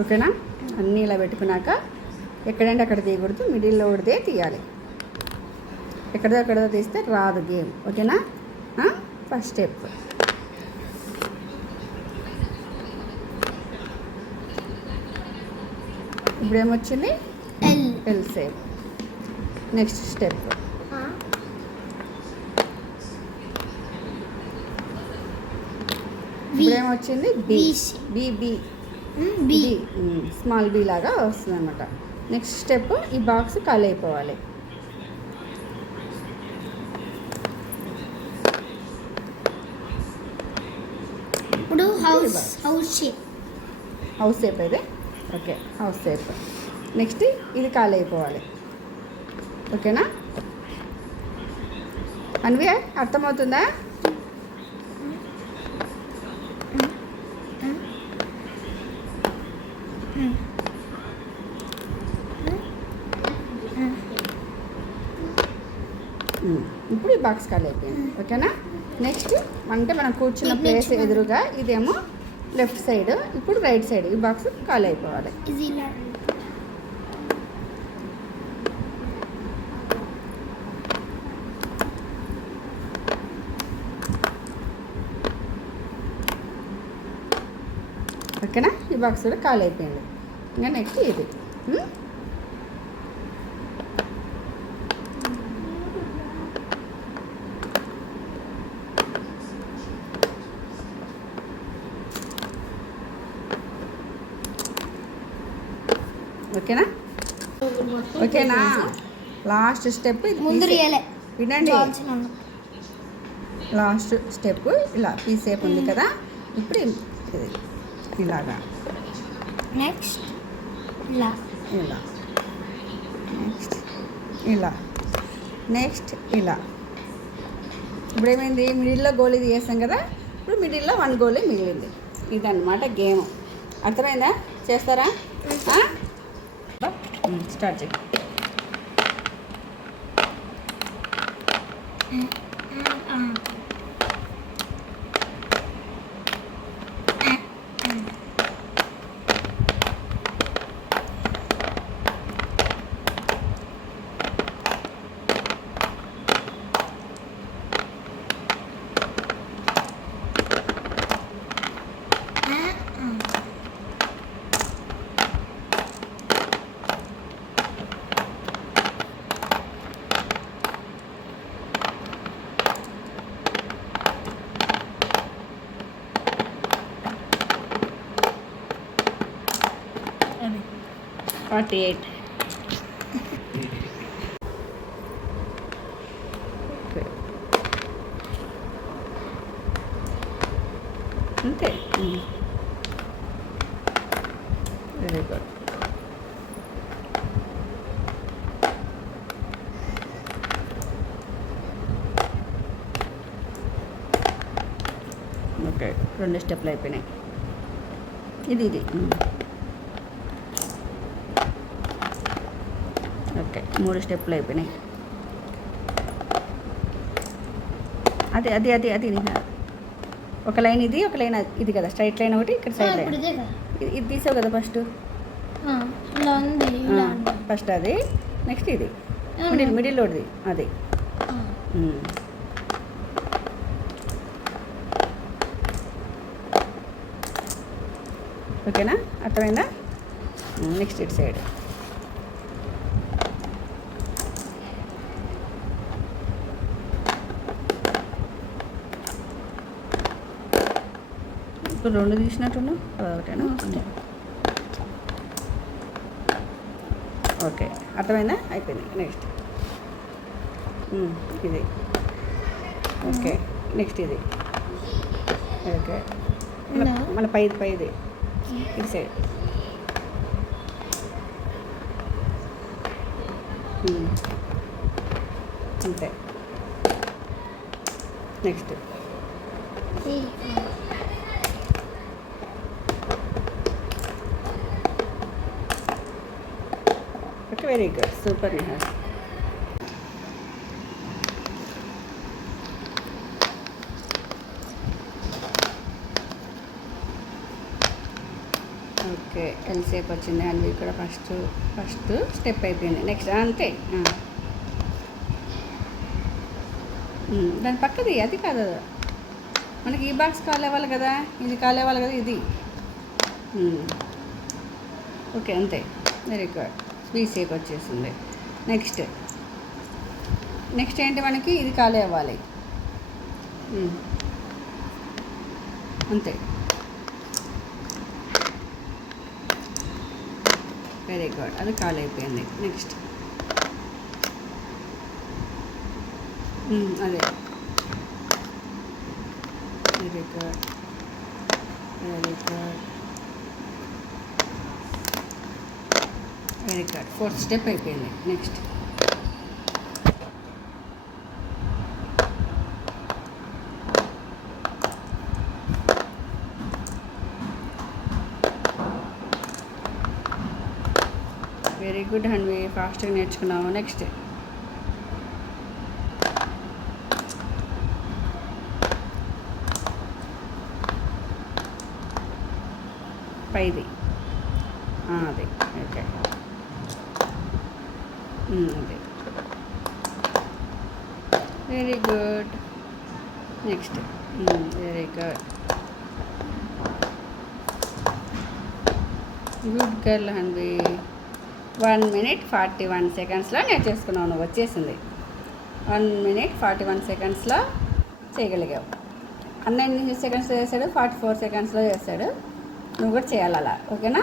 ఓకేనా? అన్నీ ఇలా పెట్టుకున్నాక ఎక్కడంటే అక్కడ తీయకూడదు, మిడిల్లో ఉడితే తీయాలి. ఎక్కడదో తీస్తే రాదు గేమ్. ఓకేనా? First step. ఇప్పుడు ఏమొచ్చింది? L shape. Next step. ఇప్పుడు ఏమొచ్చింది? బి. స్మాల్ బి లాగా వస్తుంది అనమాట. నెక్స్ట్ స్టెప్, ఈ బాక్స్ ఖాళీ అయిపోవాలి. ఇప్పుడు హౌస్ షేప్ అయితే ఓకే, హౌస్ షేప్. నెక్స్ట్ ఇది ఖాళీ అయిపోవాలి. ఓకేనా? అన్వి అర్థమవుతుందా? ఇప్పుడు ఈ బాక్స్ ఖాళీ అయిపోయింది. ఓకేనా? నెక్స్ట్ అంటే మనం కూర్చున్న ప్లేస్ ఎదురుగా ఇదేమో లెఫ్ట్ సైడ్, ఇప్పుడు రైట్ సైడ్ ఈ బాక్స్ ఖాళీ అయిపోవాలి. ఓకేనా? ఈ బాక్స్ కూడా ఖాళీ అయిపోయింది. ఇంకా నెక్స్ట్ ఇది. ఓకేనా? ఓకేనా? లాస్ట్ స్టెప్ వినండి. లాస్ట్ స్టెప్ ఇలా పీసేపు ఉంది కదా, ఇప్పుడు ఇది ఇలాగా. నెక్స్ట్ ఇలా, నెక్స్ట్ ఇలా, నెక్స్ట్ ఇలా. ఇప్పుడు ఏమైంది? మిడిల్లో గోల్ ఇది చేసాం కదా, ఇప్పుడు మిడిల్లో 1 గోల్ మిగిలింది. ఇదన్నమాట గేమ్. అర్థమైందా? చేస్తారా? స్టార్ట్ చేయి. అది 48. అంతే. Very good. ఓకే, 2 స్టెప్లు అయిపోయినాయి. ఇది ఓకే, 3 స్టెప్లు అయిపోయినాయి. అది ఒక లైన్ ఇది, ఒక లైన్ ఇది కదా, స్ట్రైట్ లైన్ ఒకటి, ఇక్కడ సైడ్ లైన్. ఇది తీసావు కదా ఫస్ట్. ఫస్ట్ అది, నెక్స్ట్ ఇది మిడిల్ ఒకటి అది. ఓకేనా? అర్థమైందా? నెక్స్ట్ ఇటు సైడ్. ఇప్పుడు 2 తీసినట్టున్నా, ఒకటేనా? ఓకే, అర్థమైందా? అయిపోయింది. నెక్స్ట్ ఇది. ఓకే, నెక్స్ట్ ఇది. ఓకే, మన పైది ఇటు సైడ్. అంతే. Next okay, very good, super Nihal. Okay ఎంతసేపు వచ్చింది అండ్ ఇక్కడ ఫస్ట్ స్టెప్ అయిపోయింది. నెక్స్ట్ అంతే. దాని పక్కది అది కాదు, మనకి ఈ బాక్స్ కాలేవాలి కదా, ఇది కాలేవాలి కదా, ఇది. ఓకే అంతే. Very good. బీ షేప్ వచ్చేసింది. నెక్స్ట్ ఏంటి, మనకి ఇది ఖాళీ అవ్వాలి. అంతే. Very good. అది ఖాళీ అయిపోయింది. నెక్స్ట్ అదే. Very good. Very good. Very good. Fourth step అయిపోయింది. నెక్స్ట్ వెరీ గుడ్ హన్వి, ఫాస్ట్గా నేర్చుకున్నాము. నెక్స్ట్ పైది అదే. ఓకే అదే. Very good. Next very good. Good girl Hanvi. 1 minute 41 secondsలో నేర్చేసుకున్నావు నువ్వు. వచ్చేసింది. 1 minute 41 secondsలో చేయగలిగావు. అన్న ఎన్ని సెకండ్స్లో చేశాడు? 44 secondsలో చేశాడు. నువ్వు కూడా చేయాలి అలా. ఓకేనా?